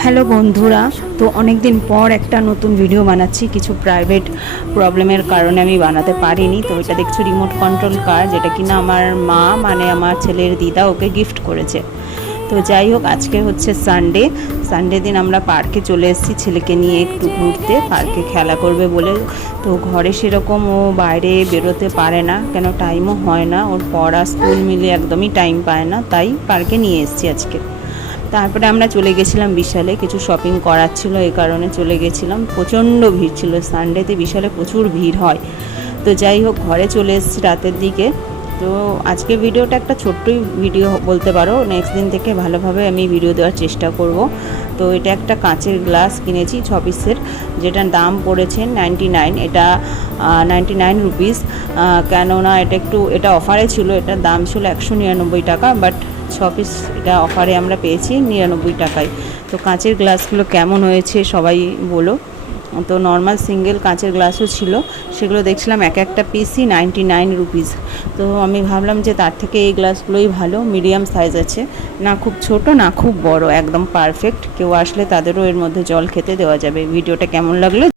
Hello বন্ধুরা, তো অনেক দিন পর একটা নতুন ভিডিও বানাচ্ছি। কিছু প্রাইভেট প্রবলেমের কারণে আমি বানাতে পারিনি। তো এটা দেখছো রিমোট কন্ট্রোল কার, যেটা কিনা আমার মা মানে আমার ছেলের দিদা ওকে গিফট করেছে। তো যাই হোক, আজকে হচ্ছে সানডে দিন আমরা পার্কে চলে এসেছি ছেলেকে নিয়ে একটু ঘুরতে, পার্কে খেলা করবে বলে। তো ঘরে সেরকম ও বাইরে বেরোতে পারে না, কেন টাইমও হয় না, ওর পড়া স্কুল মিলে একদমই টাইম পায় না, তাই পার্কে নিয়ে এসেছি আজকে। তারপরে আমরা চলে গেছিলাম বিশালে, কিছু শপিং করার ছিল, এই কারণে চলে গেছিলাম। প্রচণ্ড ভিড় ছিল, সানডেতে বিশালে প্রচুর ভিড় হয়। তো যাই হোক, ঘরে চলে এসেছি রাতের দিকে। তো আজকে ভিডিওটা একটা ছোট্টই ভিডিও বলতে পারো, নেক্সট দিন থেকে ভালোভাবে আমি ভিডিও দেওয়ার চেষ্টা করব। তো এটা একটা কাঁচের গ্লাস কিনেছি 6 পিসের, যেটার দাম পড়েছে 99, এটা 99 রুপিস। কেননা এটা অফারে ছিল, এটার দাম ছিল 199 টাকা, বাট 6 পিস এটা অফারে আমরা পেয়েছি 99 টাকায়। তো কাঁচের গ্লাসগুলো কেমন হয়েছে সবাই বলো। তো নর্মাল সিঙ্গেল কাঁচের গ্লাসও ছিল, সেগুলো দেখছিলাম এক একটা পিসই 99 রুপিস। তো আমি ভাবলাম যে তার থেকে এই গ্লাসগুলোই ভালো, মিডিয়াম সাইজ আছে, না খুব ছোট না খুব বড়, একদম পারফেক্ট। কেউ আসলে তাদেরও এর মধ্যে জল খেতে দেওয়া যাবে। ভিডিওটা কেমন লাগলো